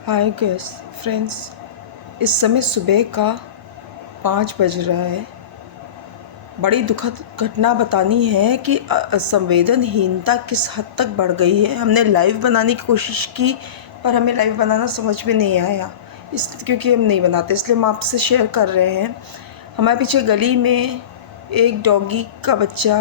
Hi guys friends, इस समय सुबह का 5 बज रहा है। बड़ी दुखद घटना बतानी है कि संवेदनहीनता किस हद तक बढ़ गई है। हमने लाइव बनाने की कोशिश की पर हमें लाइव बनाना समझ में नहीं आया, इस क्योंकि हम नहीं बनाते, इसलिए हम आपसे शेयर कर रहे हैं। हमारे पीछे गली में एक डॉगी का बच्चा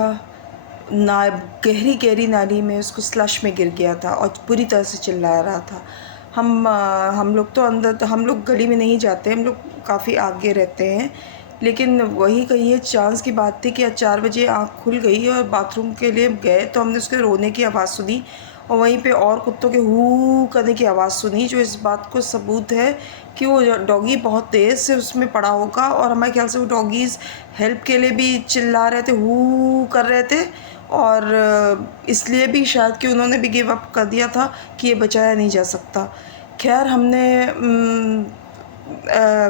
ना गहरी गहरी नाली में उसको स्लश में गिर गया था और पूरी तरह से चिल्ला रहा था। हम लोग तो अंदर, तो हम लोग गली में नहीं जाते, हम लोग काफ़ी आगे रहते हैं। लेकिन वही कहिए, चांस की बात थी कि आज 4 बजे आँख खुल गई और बाथरूम के लिए गए तो हमने उसके रोने की आवाज़ सुनी और वहीं पे और कुत्तों के हू करने की आवाज़ सुनी, जो इस बात को सबूत है कि वो डॉगी बहुत तेज़ से उसमें पड़ा होगा। और हमारे ख्याल से वो डॉगीज़ हेल्प के लिए भी चिल्ला रहे थे, हू कर रहे थे, और इसलिए भी शायद कि उन्होंने भी गिव अप कर दिया था कि ये बचाया नहीं जा सकता। खैर, हमने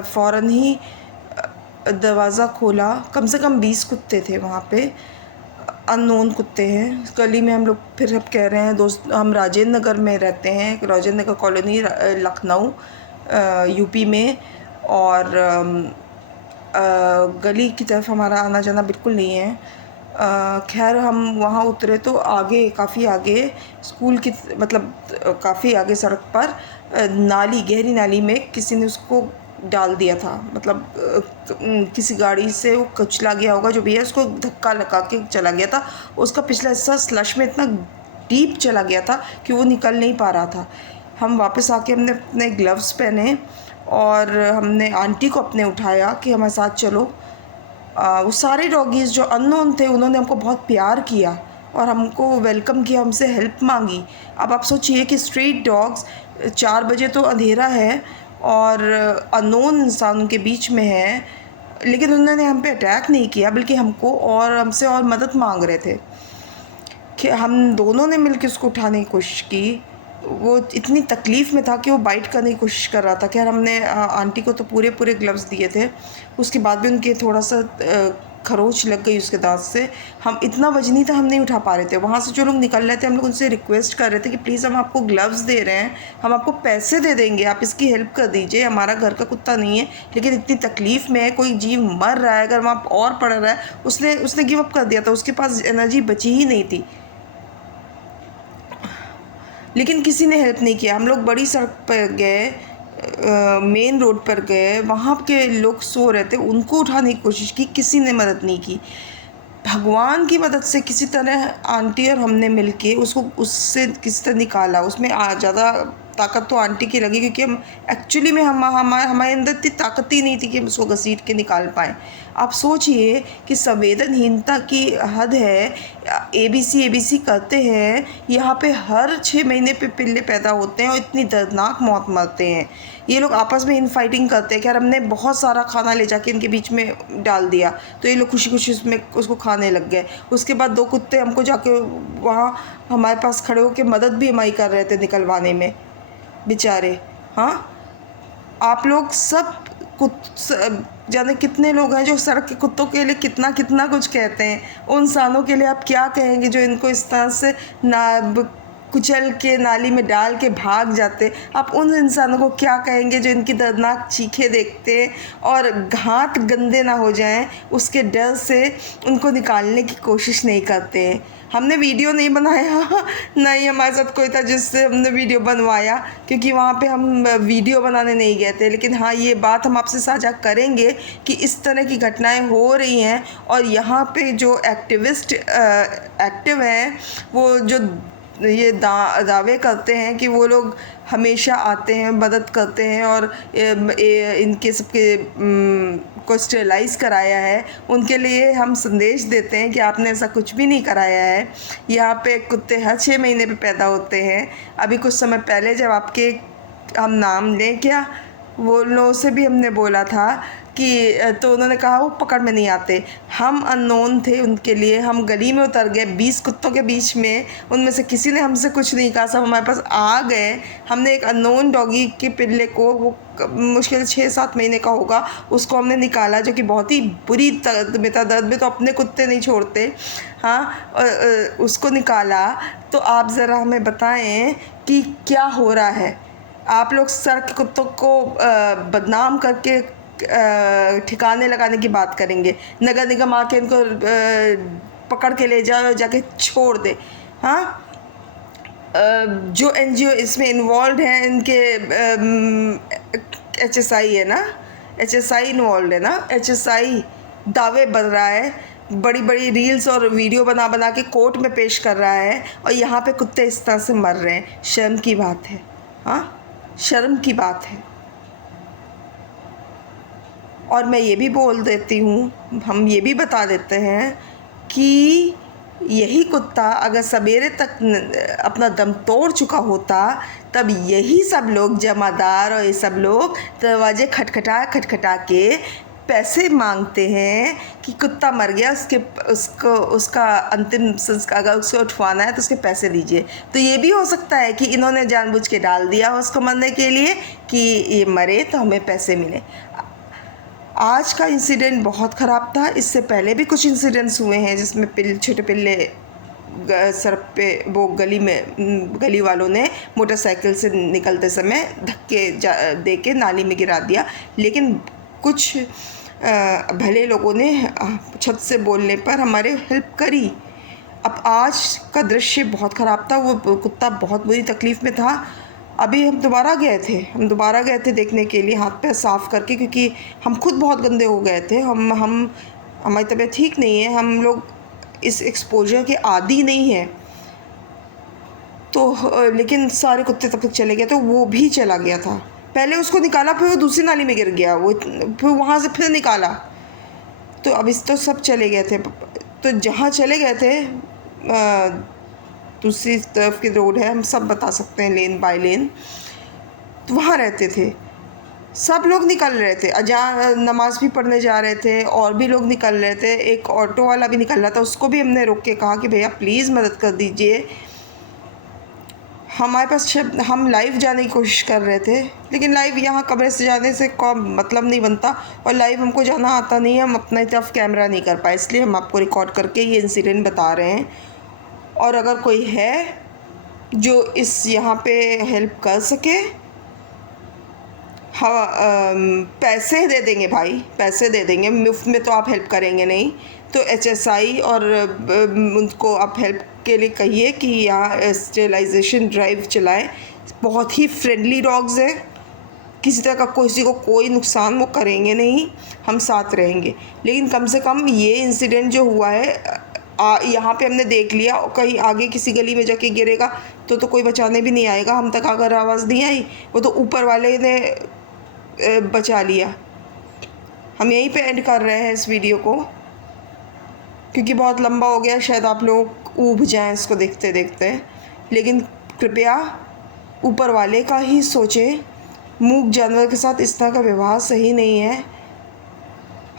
फ़ौरन ही दरवाज़ा खोला। कम से कम 20 कुत्ते थे वहाँ पे, अननोन कुत्ते हैं। गली में हम लोग फिर अब कह रहे हैं, दोस्त, हम राजेंद्र नगर में रहते हैं, राजेंद्र नगर कॉलोनी, लखनऊ, यूपी में। और गली की तरफ हमारा आना जाना बिल्कुल नहीं है। खैर, हम वहाँ उतरे तो आगे, काफ़ी आगे स्कूल की, मतलब काफ़ी आगे सड़क पर नाली, गहरी नाली में किसी ने उसको डाल दिया था। मतलब किसी गाड़ी से वो कुचला गया होगा, जो भी है, उसको धक्का लगा के चला गया था। उसका पिछला हिस्सा स्लश में इतना डीप चला गया था कि वो निकल नहीं पा रहा था। हम वापस आके हमने अपने ग्लव्स पहने और हमने आंटी को अपने उठाया कि हमारे साथ चलो। वो सारे डॉगीज़ जो अननोन थे, उन्होंने हमको बहुत प्यार किया और हमको वेलकम किया, हमसे हेल्प मांगी। अब आप सोचिए कि स्ट्रीट डॉग्स, 4 बजे तो अंधेरा है और अननोन इंसान के बीच में है, लेकिन उन्होंने हम पे अटैक नहीं किया, बल्कि हमको और हमसे और मदद मांग रहे थे कि हम दोनों ने मिलकर उसको उठाने की कोशिश की। वो इतनी तकलीफ़ में था कि वो बाइट करने की कोशिश कर रहा था। खैर, हमने आंटी को तो पूरे पूरे ग्लव्स दिए थे। उसके बाद भी उनके थोड़ा सा खरोंच लग गई उसके दाँत से। हम, इतना वज़नी था, हम नहीं उठा पा रहे थे। वहाँ से जो लोग निकल रहे थे, हम लोग उनसे रिक्वेस्ट कर रहे थे कि प्लीज़, हम आपको ग्लव्स दे रहे हैं, हम आपको पैसे दे देंगे, आप इसकी हेल्प कर दीजिए, हमारा घर का कुत्ता नहीं है, लेकिन इतनी तकलीफ़ में है, कोई जीव मर रहा है, अगर वहाँ और पड़ रहा है। उसने गिव अप कर दिया था, उसके पास एनर्जी बची ही नहीं थी। लेकिन किसी ने हेल्प नहीं किया। हम लोग बड़ी सड़क पर गए, मेन रोड पर गए, वहाँ के लोग सो रहे थे, उनको उठाने की कोशिश की, किसी ने मदद नहीं की। भगवान की मदद से किसी तरह आंटी और हमने मिलके उसको उससे किसी तरह निकाला। उसमें ज़्यादा ताकत तो आंटी की लगी, क्योंकि हम एक्चुअली में हमारे अंदर इतनी ताकत ही नहीं थी कि हम उसको घसीट के निकाल पाएँ। आप सोचिए कि संवेदनहीनता की हद है। एबीसी करते हैं, यहाँ पे हर 6 महीने पे पिल्ले पैदा होते हैं और इतनी दर्दनाक मौत मरते हैं। ये लोग आपस में इनफाइटिंग करते हैं। खैर, हमने बहुत सारा खाना ले जाके इनके बीच में डाल दिया, तो ये लोग खुशी खुशी उसमें उसको खाने लग गए। उसके बाद 2 कुत्ते हमको जाके वहाँ हमारे पास खड़े होकर मदद भी हमारी कर रहे थे निकलवाने में, बेचारे। हाँ, आप लोग सब जाने कितने लोग हैं जो सड़क के कुत्तों के लिए कितना कितना कुछ कहते हैं। उन इंसानों के लिए आप क्या कहेंगे जो इनको इस तरह से कुचल के नाली में डाल के भाग जाते? आप उन इंसानों को क्या कहेंगे जो इनकी दर्दनाक चीखें देखते हैं और हाथ गंदे ना हो जाएं, उसके डर से उनको निकालने की कोशिश नहीं करते हैं? हमने वीडियो नहीं बनाया, ना ही हमारे साथ कोई था जिससे हमने वीडियो बनवाया, क्योंकि वहाँ पे हम वीडियो बनाने नहीं गए थे। लेकिन हाँ, ये बात हम आपसे साझा करेंगे कि इस तरह की घटनाएं हो रही हैं और यहाँ पे जो एक्टिविस्ट एक्टिव हैं, वो जो ये दावे करते हैं कि वो लोग हमेशा आते हैं, मदद करते हैं और इनके सबके को स्टेलाइज़ कराया है, उनके लिए हम संदेश देते हैं कि आपने ऐसा कुछ भी नहीं कराया है। यहाँ पे कुत्ते हर 6 महीने पे पैदा होते हैं। अभी कुछ समय पहले जब आपके, हम नाम लें क्या, वो लोगों से भी हमने बोला था कि, तो उन्होंने कहा वो पकड़ में नहीं आते। हम अननोन थे उनके लिए, हम गली में उतर गए 20 कुत्तों के बीच में, उनमें से किसी ने हमसे कुछ नहीं कहा, सब हमारे पास आ गए। हमने एक अननोन डॉगी के पिल्ले को, वो मुश्किल 6-7 महीने का होगा, उसको हमने निकाला, जो कि बहुत ही बुरी दर्द में था। दर्द में तो अपने कुत्ते नहीं छोड़ते। हाँ, उसको निकाला। तो आप ज़रा हमें बताएं कि क्या हो रहा है। आप लोग सड़क कुत्तों को बदनाम करके ठिकाने लगाने की बात करेंगे, नगर निगम आके इनको पकड़ के ले जाए और जाके छोड़ दे। हाँ, जो एनजीओ इसमें इन्वॉल्व हैं, इनके HSI है ना, HSI इन्वॉल्व है ना, HSI दावे बन रहा है, बड़ी बड़ी रील्स और वीडियो बना बना के कोर्ट में पेश कर रहा है, और यहाँ पे कुत्ते इस तरह से मर रहे हैं। शर्म की बात है। हाँ, शर्म की बात है। और मैं ये भी बोल देती हूँ, हम ये भी बता देते हैं कि यही कुत्ता अगर सवेरे तक अपना दम तोड़ चुका होता, तब यही सब लोग जमादार और ये सब लोग दरवाजे खटखटा के पैसे मांगते हैं कि कुत्ता मर गया, उसका अंतिम संस्कार अगर उसको उठवाना है तो उसके पैसे दीजिए। तो ये भी हो सकता है कि इन्होंने जानबूझ के डाल दिया उसको मरने के लिए कि ये मरे तो हमें पैसे मिले। आज का इंसिडेंट बहुत ख़राब था। इससे पहले भी कुछ इंसिडेंट्स हुए हैं जिसमें छोटे पिल्ले सड़क पे वो गली वालों ने मोटरसाइकिल से निकलते समय धक्के दे के नाली में गिरा दिया। लेकिन कुछ भले लोगों ने छत से बोलने पर हमारे हेल्प करी। अब आज का दृश्य बहुत ख़राब था। वो कुत्ता बहुत बुरी तकलीफ़ में था। अभी हम दोबारा गए थे देखने के लिए, हाथ पैर साफ़ करके, क्योंकि हम खुद बहुत गंदे हो गए थे। हमारी तबीयत ठीक नहीं है, हम लोग इस एक्सपोजर के आदी नहीं हैं। तो लेकिन सारे कुत्ते तब तक चले गए, तो वो भी चला गया था। पहले उसको निकाला, फिर वो दूसरी नाली में गिर गया, वो फिर वहाँ से फिर निकाला। तो अब इस तो सब चले गए थे। तो जहाँ चले गए थे दूसरी तरफ की रोड है, हम सब बता सकते हैं, लेन बाय लेन, तो वहाँ रहते थे। सब लोग निकल रहे थे, अजान नमाज़ भी पढ़ने जा रहे थे, और भी लोग निकल रहे थे। एक ऑटो वाला भी निकल रहा था, उसको भी हमने रोक के कहा कि भैया प्लीज़ मदद कर दीजिए। हमारे पास हम लाइव जाने की कोशिश कर रहे थे, लेकिन लाइव यहाँ कमरे से जाने से कोई मतलब नहीं बनता, और लाइव हमको जाना आता नहीं है, हम अपनी तरफ कैमरा नहीं कर पाए, इसलिए हम आपको रिकॉर्ड करके ये इंसिडेंट बता रहे हैं। और अगर कोई है जो इस यहाँ पे हेल्प कर सके, हाँ, पैसे दे देंगे भाई, पैसे दे देंगे, मुफ्त में तो आप हेल्प करेंगे नहीं। तो HSI और उनको आप हेल्प के लिए कहिए कि यहाँ स्टेरिलाइजेशन ड्राइव चलाएं। बहुत ही फ्रेंडली डॉग्स हैं, किसी तरह का किसी को कोई नुकसान वो करेंगे नहीं, हम साथ रहेंगे। लेकिन कम से कम ये इंसिडेंट जो हुआ है यहाँ पे हमने देख लिया, कहीं आगे किसी गली में जाके गिरेगा तो कोई बचाने भी नहीं आएगा। हम तक अगर आवाज़ नहीं आई, वो तो ऊपर वाले ने बचा लिया। हम यहीं पे एंड कर रहे हैं इस वीडियो को, क्योंकि बहुत लंबा हो गया, शायद आप लोग ऊब जाएं इसको देखते देखते। लेकिन कृपया ऊपर वाले का ही सोचें, मूक जानवर के साथ इस तरह का व्यवहार सही नहीं है।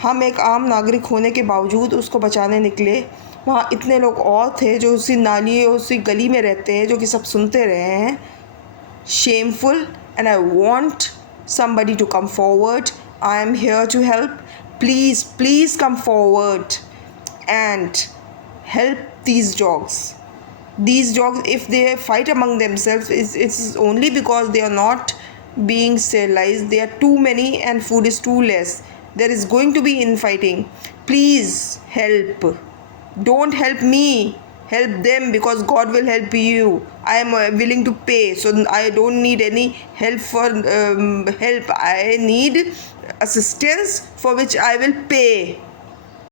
हम एक आम नागरिक होने के बावजूद उसको बचाने निकले, वहाँ इतने लोग और थे जो उसी नाली और उसी गली में रहते हैं, जो कि सब सुनते रहे हैं। Shameful, and I want somebody to come forward. I am here to help. Please come forward and help these dogs. These dogs, if they fight among themselves, it's only because they are not being sterilized. They are too many and food is too less. There is going to be infighting. Please help. Don't help me, help them, because God will help you. I am willing to pay, so I don't need any help for help. I need assistance for which I will pay.